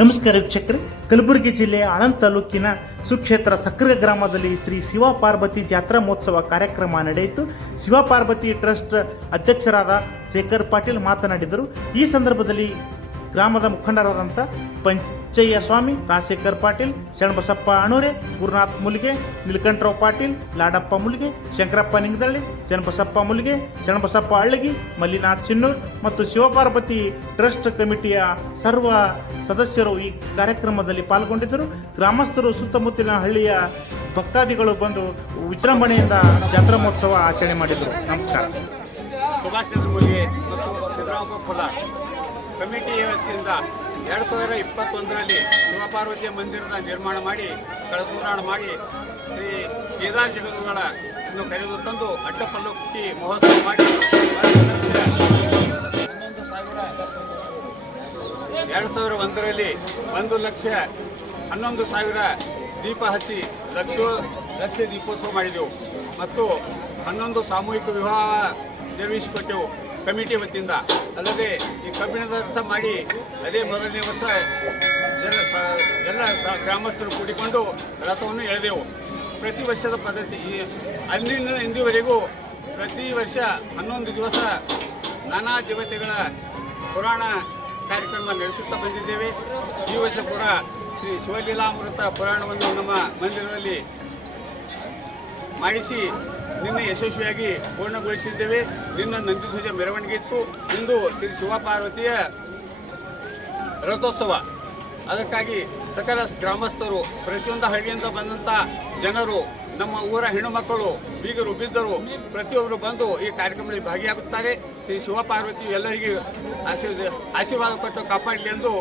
ನಮಸ್ಕಾರ ವೀಕ್ಷಕರೇ. ಕಲಬುರಗಿ ಜಿಲ್ಲೆಯ ಆಳಂದ್ ತಾಲೂಕಿನ ಸುಕ್ಷೇತ್ರ ಸಕ್ರ ಗ್ರಾಮದಲ್ಲಿ ಶ್ರೀ ಶಿವ ಪಾರ್ವತಿ ಜಾತ್ರಾ ಮಹೋತ್ಸವ ಕಾರ್ಯಕ್ರಮ ನಡೆಯಿತು. ಶಿವ ಪಾರ್ವತಿ ಟ್ರಸ್ಟ್ ಅಧ್ಯಕ್ಷರಾದ ಶೇಖರ್ ಪಾಟೀಲ್ ಮಾತನಾಡಿದರು. ಈ ಸಂದರ್ಭದಲ್ಲಿ ಗ್ರಾಮದ ಮುಖಂಡರಾದಂಥ ಪಂಚಯ್ಯ ಸ್ವಾಮಿ, ರಾಜಶೇಖರ್ ಪಾಟೀಲ್, ಶರಣಬಸಪ್ಪ ಅಣೂರೆ, ಗುರುನಾಥ್ ಮುಲ್ಗೆ, ನೀಲಕಂಠರಾವ್ ಪಾಟೀಲ್, ಲಾಡಪ್ಪ ಮುಲ್ಗೆ, ಶಂಕರಪ್ಪ ನಿಂಗದಳ್ಳಿ ಚನ್ನಬಸಪ್ಪ ಮುಲ್ಗೆ, ಶರಣಬಸಪ್ಪ ಅಳ್ಳಗಿ, ಮಲ್ಲಿನಾಥ್ ಚಿನ್ನೂರ್ ಮತ್ತು ಶಿವಪಾರ್ವತಿ ಟ್ರಸ್ಟ್ ಕಮಿಟಿಯ ಸರ್ವ ಸದಸ್ಯರು ಈ ಕಾರ್ಯಕ್ರಮದಲ್ಲಿ ಪಾಲ್ಗೊಂಡಿದ್ದರು. ಗ್ರಾಮಸ್ಥರು ಸುತ್ತಮುತ್ತಲಿನ ಹಳ್ಳಿಯ ಭಕ್ತಾದಿಗಳು ಬಂದು ವಿಜೃಂಭಣೆಯಿಂದ ಜಾತ್ರಾ ಮಹೋತ್ಸವ ಆಚರಣೆ ಮಾಡಿದರು. ನಮಸ್ಕಾರ. ಸುಭಾಷ್ ಚಂದ್ರ ಕಮಿಟಿ ವತಿಯಿಂದ ಎರಡು ಸಾವಿರ ಇಪ್ಪತ್ತೊಂದರಲ್ಲಿ ಶಿವಪಾರ್ವತಿಯ ಮಂದಿರದ ನಿರ್ಮಾಣ ಮಾಡಿ ಕಳಸೂರಾಣ ಮಾಡಿ ಶ್ರೀ ಕೇದಾರ್ ಇನ್ನು ಕರೆದು ತಂದು ಅಡ್ಡಪಲ್ಲಕ್ಕಿ ಮಹೋತ್ಸವ ಮಾಡಿ ಹನ್ನೊಂದು ಸಾವಿರ ಎರಡು ಸಾವಿರ ಒಂದರಲ್ಲಿ ಒಂದು ಲಕ್ಷ ಹನ್ನೊಂದು ಸಾವಿರ ದೀಪ ಹಚ್ಚಿ ಲಕ್ಷ ಲಕ್ಷ ದೀಪೋತ್ಸವ ಮಾಡಿದೆವು. ಮತ್ತು ಹನ್ನೊಂದು ಸಾಮೂಹಿಕ ವಿವಾಹ ನಿರ್ವಹಿಸಿಕೊಟ್ಟೆವು. ಕಮಿಟಿ ವತಿಯಿಂದ ಅಲ್ಲದೆ ಈ ಕಬ್ಬಿಣದ ಮಾಡಿ ಅದೇ ಮೊದಲನೇ ವರ್ಷ ಎಲ್ಲ ಎಲ್ಲ ಗ್ರಾಮಸ್ಥರು ಕೂಡಿಕೊಂಡು ರಥವನ್ನು ಎಳೆದೆವು. ಪ್ರತಿ ವರ್ಷದ ಪದ್ಧತಿ ಈ ಅಂದಿನ ಇಂದಿವರೆಗೂ ಪ್ರತಿ ವರ್ಷ ಹನ್ನೊಂದು ದಿವಸ ನಾನಾ ದೇವತೆಗಳ ಪುರಾಣ ಕಾರ್ಯಕ್ರಮ ನಡೆಸುತ್ತಾ ಬಂದಿದ್ದೇವೆ. ಈ ವರ್ಷ ಕೂಡ ಶ್ರೀ ಶಿವಲೀಲಾಮೃತ ಪುರಾಣವನ್ನು ನಮ್ಮ ಮಂದಿರದಲ್ಲಿ ಮಾಡಿಸಿ ನಿನ್ನೆ ಯಶಸ್ವಿಯಾಗಿ ಪೂರ್ಣಗೊಳಿಸಿದ್ದೇವೆ. ನಿನ್ನ ನಂದಿಧ್ವಜ ಮೆರವಣಿಗೆ ಇತ್ತು. ಇಂದು ಶ್ರೀ ಶಿವಪಾರ್ವತಿಯ ರಥೋತ್ಸವ. ಅದಕ್ಕಾಗಿ ಸಕಲ ಗ್ರಾಮಸ್ಥರು, ಪ್ರತಿಯೊಂದು ಹಳ್ಳಿಯಿಂದ ಬಂದಂಥ ಜನರು, ನಮ್ಮ ಊರ ಹೆಣ್ಣುಮಕ್ಕಳು, ಬೀಗರು, ಬಿದ್ದರು ಪ್ರತಿಯೊಬ್ಬರು ಬಂದು ಈ ಕಾರ್ಯಕ್ರಮದಲ್ಲಿ ಭಾಗಿಯಾಗುತ್ತಾರೆ. ಶ್ರೀ ಶಿವಪಾರ್ವತಿ ಎಲ್ಲರಿಗೂ ಆಶೀರ್ವಾದ ಆಶೀರ್ವಾದ ಕೊಟ್ಟು ಕಾಪಾಡಲಿ ಎಂದು